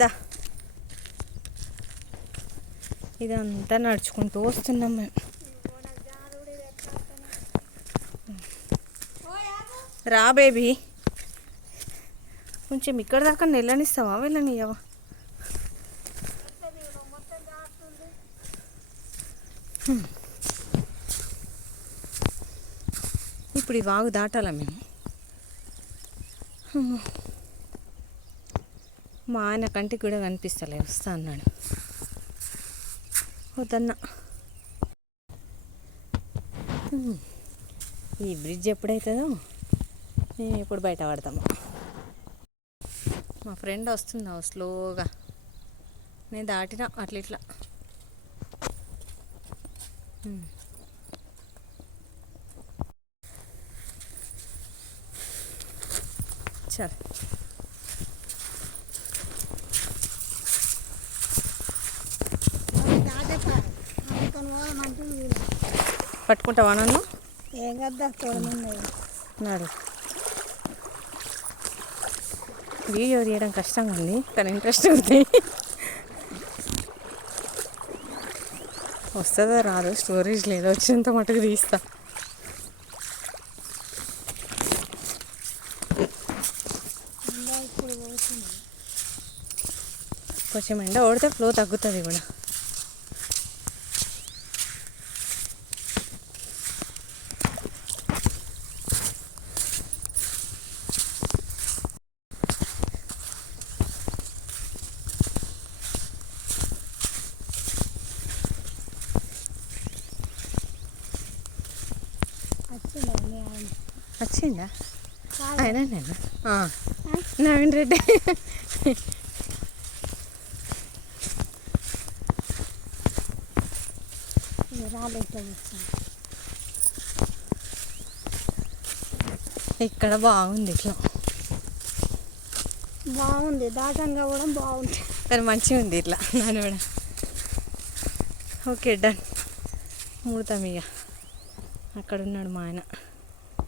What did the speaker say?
దా ఇదంతా నడుచుకుంటూ వస్తున్నాం మేము. రా బేబీ, కొంచెం ఇక్కడ దాకా వెళ్ళనిస్తావా వెళ్ళనియవా? ఇప్పుడు ఈ వాగు దాటాలా మేము? మా ఆయన కంటికి కూడా కనిపిస్తలే, వస్తా అన్నాడు. వద్దన్నా. ఈ బ్రిడ్జ్ ఎప్పుడవుతుందో మేము ఎప్పుడు బయట పడతాము. మా ఫ్రెండ్ వస్తుందా స్లోగా, నేను దాటినా అట్లా ఇట్లా. చల్ పట్టుకుంటావా నన్ను? ఏం కదా నాడు వీడియో తీయడం కష్టంగా ఉంది, కానీ ఇంట్రెస్ట్ ఉంది. వస్తుందా రాదు స్టోరేజ్ లేదు, వచ్చినంత మటుకు తీస్తా. కొంచెం ఎండ ఓడితే ఫ్లో తగ్గుతుంది కూడా. వచ్చిందా ఆయన? నేను నవీన్ రెడ్డి. ఇక్కడ బాగుంది, ఇట్లా బాగుంది, దాటంగా కూడా బాగుంది, కానీ మంచిగా ఉంది ఇట్లా దాని కూడా. ఓకే డన్, మూడతాం ఇక. అక్కడ ఉన్నాడు మా ఆయన.